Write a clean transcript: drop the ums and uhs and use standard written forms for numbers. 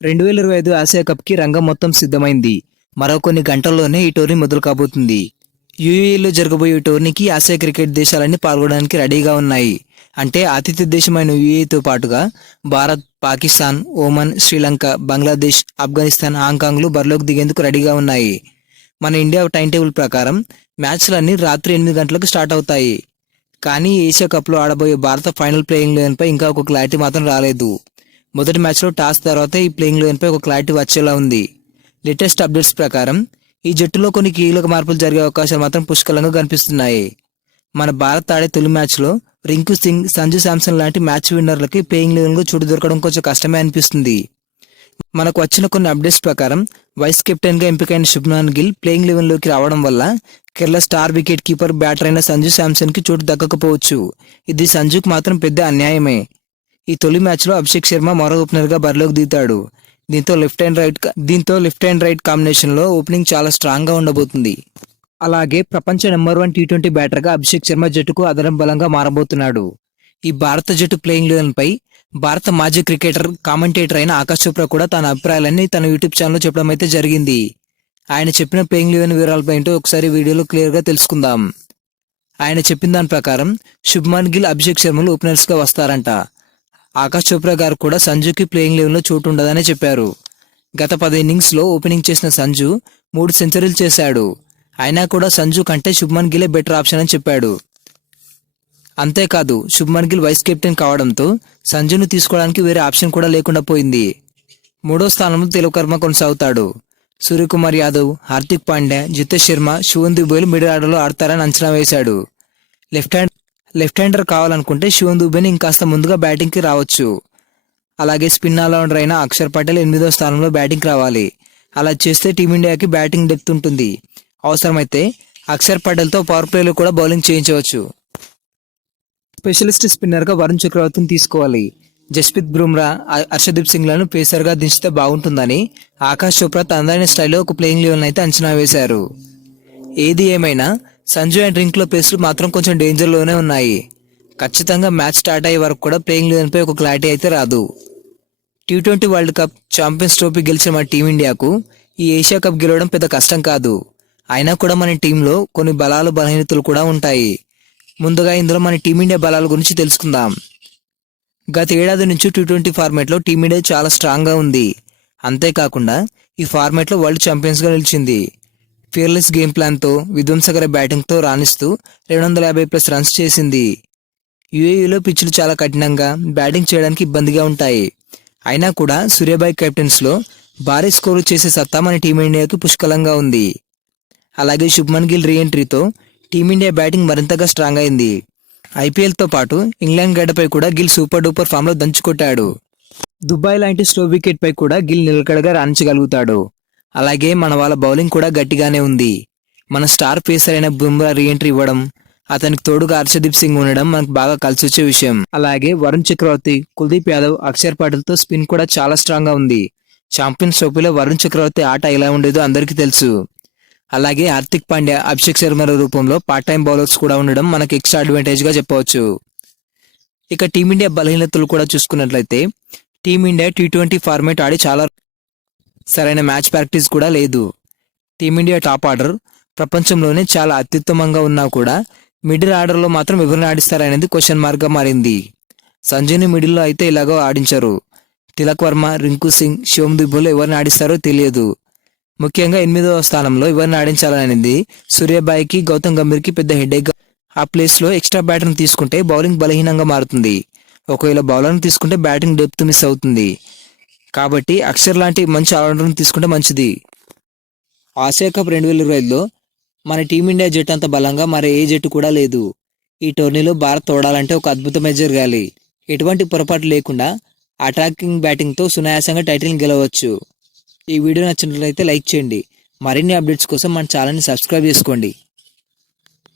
2025 Asia కప్‌కి రంగం మొత్తం సిద్ధమైంది. మరో కొన్ని గంటల్లోనే ఈ టోర్నీ మొదలు కాబోతుంది. యూఏఈలో జరగబోయే ఈ టోర్నీకి ఆసియా క్రికెట్ దేశాలన్నీ పాల్గొనడానికి రెడీగా ఉన్నాయి. అంటే ఆతిథ్య దేశమైన యూఏఈతో పాటుగా భారత్, పాకిస్తాన్, ఒమన్, శ్రీలంక, బంగ్లాదేశ్, ఆఫ్ఘనిస్తాన్, హాంకాంగ్లు బరిలోకి దిగేందుకు రెడీగా ఉన్నాయి. మన ఇండియా టైం టేబుల్ ప్రకారం మ్యాచ్లన్నీ రాత్రి 8 గంటలకు స్టార్ట్ అవుతాయి. కానీ ఏషియా కప్‌లో ఆడబోయే భారత ఫైనల్ ప్లేయింగ్ 11పై ఇంకా ఒక క్లారిటీ మాత్రం రాలేదు. మొదటి మ్యాచ్లో టాస్ తర్వాత ఈ ప్లేయింగ్ 11పై ఒక క్లారిటీ వచ్చేలా ఉంది. లేటెస్ట్ అప్డేట్స్ ప్రకారం ఈ జట్టులో కొన్ని కీలక మార్పులు జరిగే అవకాశాలు మాత్రం పుష్కలంగా కనిపిస్తున్నాయి. మన భారత్ ఆడే తొలి మ్యాచ్లో రింకు సింగ్, సంజు శాంసన్ లాంటి మ్యాచ్ విన్నర్లకి ప్లేయింగ్ 11లో చోటు దొరకడం కొంచెం కష్టమే అనిపిస్తుంది. మనకు వచ్చిన కొన్ని అప్డేట్స్ ప్రకారం వైస్ కెప్టెన్గా ఎంపికైన శుభ్మాన్ గిల్ ప్లేయింగ్ 11లోకి రావడం వల్ల Kerala star wicket keeper batter అయిన సంజు శాంసన్కి చోటు దక్కకపోవచ్చు. ఇది సంజుకు మాత్రం పెద్ద అన్యాయమే. ఈ తొలి మ్యాచ్లో అభిషేక్ శర్మ మరో ఓపెనర్గా బరిలోకి దిగుతాడు. దీంతో లెఫ్ట్ అండ్ రైట్ కాంబినేషన్లో ఓపెనింగ్ చాలా స్ట్రాంగ్గా ఉండబోతుంది. అలాగే ప్రపంచ నెంబర్ 1 టీ20 బ్యాటర్గా అభిషేక్ శర్మ జట్టుకు అదనం బలంగా మారబోతున్నాడు. ఈ భారత జట్టు ప్లేయింగ్ 11పై భారత మాజీ క్రికెటర్, కామెంటేటర్ అయిన ఆకాష్ చోప్రా కూడా తన అభిప్రాయాలన్నీ తన యూట్యూబ్ ఛానల్లో చెప్పడం అయితే జరిగింది. ఆయన చెప్పిన ప్లేయింగ్ 11 వివరాలపై ఏంటో ఒకసారి వీడియోలో క్లియర్గా తెలుసుకుందాం. ఆయన చెప్పిన దాని ప్రకారం శుభ్మాన్ గిల్, అభిషేక్ శర్మలు ఓపెనర్స్గా వస్తారంట. ఆకాష్ చోప్రా గారు కూడా సంజుకి ప్లేయింగ్ 11లో చోటు ఉండదని చెప్పారు. గత 10 ఇన్నింగ్స్లో ఓపెనింగ్ చేసిన సంజు 3 సెంచరీలు చేశాడు. అయినా కూడా సంజు కంటే శుభ్మన్ గిలే బెటర్ ఆప్షన్ అని చెప్పాడు. అంతేకాదు శుభ్మన్ గిల్ వైస్ కెప్టెన్ కావడంతో సంజును తీసుకోవడానికి వేరే ఆప్షన్ కూడా లేకుండా పోయింది. 3వ స్థానంలో తిలక్ వర్మ కొనసాగుతాడు. సూర్యకుమార్ యాదవ్, హార్దిక్ పాండ్యా, జితేష్ శర్మ, శివన్ దుబేలు మిడిల్ ఆర్డర్లో ఆడతారని అంచనా వేశాడు. లెఫ్ట్ హ్యాండర్ కావాలనుకుంటే శివన్ దుబేని ఇంకాస్త ముందుగా బ్యాటింగ్కి రావచ్చు. అలాగే స్పిన్ ఆల్రౌండర్ అయిన అక్షర్ పటేల్ 8వ స్థానంలో బ్యాటింగ్కి రావాలి. అలా చేస్తే టీమిండియాకి బ్యాటింగ్ డెప్త్ ఉంటుంది. అవసరమైతే అక్షర్ పటేల్తో పవర్ ప్లేలో కూడా బౌలింగ్ చేయించవచ్చు. స్పెషలిస్ట్ స్పిన్నర్గా వరుణ్ చక్రవర్తిని తీసుకోవాలి. జస్ప్రీత్ బుమ్రా, హర్షదీప్ సింగ్లను పేసర్గా దించితే బాగుంటుందని ఆకాష్ చోప్రా తనదైన స్టైల్లో ఒక ప్లేయింగ్ 11 అయితే అంచనా వేశారు. ఏది ఏమైనా సంజు అండ్ రింక్లో ప్లేస్లు మాత్రం కొంచెం డేంజర్లోనే ఉన్నాయి. ఖచ్చితంగా మ్యాచ్ స్టార్ట్ అయ్యే వరకు కూడా ప్లేయింగ్ 11పై ఒక క్లారిటీ అయితే రాదు. T20 world cup, champions trophy గెలిచిన మన టీమిండియాకు ఈ ఏషియా కప్ గెలవడం పెద్ద కష్టం కాదు. అయినా కూడా మన టీంలో కొన్ని బలాలు, బలహీనతలు కూడా ఉంటాయి. ముందుగా ఇందులో మన టీమిండియా బలాల గురించి తెలుసుకుందాం. గత ఏడాది నుంచి టీ20 ఫార్మాట్లో టీమిండియా చాలా స్ట్రాంగ్గా ఉంది. అంతేకాకుండా ఈ ఫార్మాట్లో వరల్డ్ ఛాంపియన్స్గా నిలిచింది. ఫియర్లెస్ గేమ్ ప్లాన్తో, విధ్వంసకర బ్యాటింగ్తో రాణిస్తూ 250+ రన్స్ చేసింది. యూఏఈలో పిచ్లు చాలా కఠినంగా, బ్యాటింగ్ చేయడానికి ఇబ్బందిగా ఉంటాయి. అయినా కూడా సూర్యాభాయ్ కెప్టెన్స్లో భారీ స్కోరు చేసే సత్తా మన టీమిండియాకి పుష్కలంగా ఉంది. అలాగే శుభ్మన్ గిల్ రీఎంట్రీతో టీమిండియా బ్యాటింగ్ మరింతగా స్ట్రాంగ్ అయింది. ఐపీఎల్తో పాటు ఇంగ్లాండ్ గడ్డపై కూడా గిల్ సూపర్ డూపర్ ఫామ్లో దంచుకొట్టాడు. దుబాయ్ లాంటి స్లో వికెట్ పై కూడా గిల్ నిలకడగా రాణించగలుగుతాడు. అలాగే మన వాళ్ళ బౌలింగ్ కూడా గట్టిగానే ఉంది. మన స్టార్ పేసర్ అయిన బుమ్రా రీఎంట్రీ ఇవ్వడం, అతనికి తోడుగా హర్షదీప్ సింగ్ ఉండడం మనకు బాగా కలిసి వచ్చే విషయం. అలాగే వరుణ్ చక్రవర్తి, కుల్దీప్ యాదవ్, అక్షర్ పటేల్తో స్పిన్ కూడా చాలా స్ట్రాంగ్గా ఉంది. ఛాంపియన్స్ ట్రోఫీలో వరుణ్ చక్రవర్తి ఆట ఎలా ఉండేదో అందరికీ తెలుసు. అలాగే హార్దిక్ పాండ్యా, అభిషేక్ శర్మ రూపంలో పార్ట్ టైం బౌలర్స్ కూడా ఉండడం మనకు ఎక్స్ట్రా అడ్వాంటేజ్గా చెప్పవచ్చు. ఇక టీమిండియా బలహీనతలు కూడా చూసుకున్నట్లయితే టీమిండియా టీ20 ఫార్మాట్ ఆడి చాలా సరైన మ్యాచ్ ప్రాక్టీస్ కూడా లేదు. టీమిండియా టాప్ ఆర్డర్ ప్రపంచంలోనే చాలా అత్యుత్తమంగా ఉన్నా కూడా మిడిల్ ఆర్డర్లో మాత్రం ఎవరిని ఆడిస్తారనేది క్వశ్చన్ మార్క్గా మారింది. సంజుని మిడిల్లో అయితే ఇలాగో ఆడించారు. తిలక్ వర్మ, రింకు సింగ్, శివం దుబేలు ఎవరిని ఆడిస్తారో తెలియదు. ముఖ్యంగా 8వ స్థానంలో ఎవరిని ఆడించాలనేది సూర్యాభాయ్కి, గౌతమ్ గంభీర్కి పెద్ద హెడేక్. ఆ ప్లేస్లో ఎక్స్ట్రా బ్యాటర్ని తీసుకుంటే బౌలింగ్ బలహీనంగా మారుతుంది. ఒకవేళ బౌలర్ని తీసుకుంటే బ్యాటింగ్ డెప్త్ మిస్ అవుతుంది. కాబట్టి అక్షర్ లాంటి మంచి ఆల్రౌండర్ని తీసుకుంటే మంచిది. ఆసియా కప్ 2025లో మన టీమిండియా జట్టు అంత బలంగా మరే ఏ జట్టు కూడా లేదు. ఈ టోర్నీలో భారత్ తోడాలంటే ఒక అద్భుతమే జరగాలి. ఎటువంటి పొరపాటు లేకుండా అటాకింగ్ బ్యాటింగ్తో సునాయాసంగా టైటిల్ని గెలవచ్చు. ఈ వీడియో నచ్చినట్లయితే లైక్ చేయండి. మరిన్ని అప్డేట్స్ కోసం మన ఛానల్ని సబ్స్క్రైబ్ చేసుకోండి.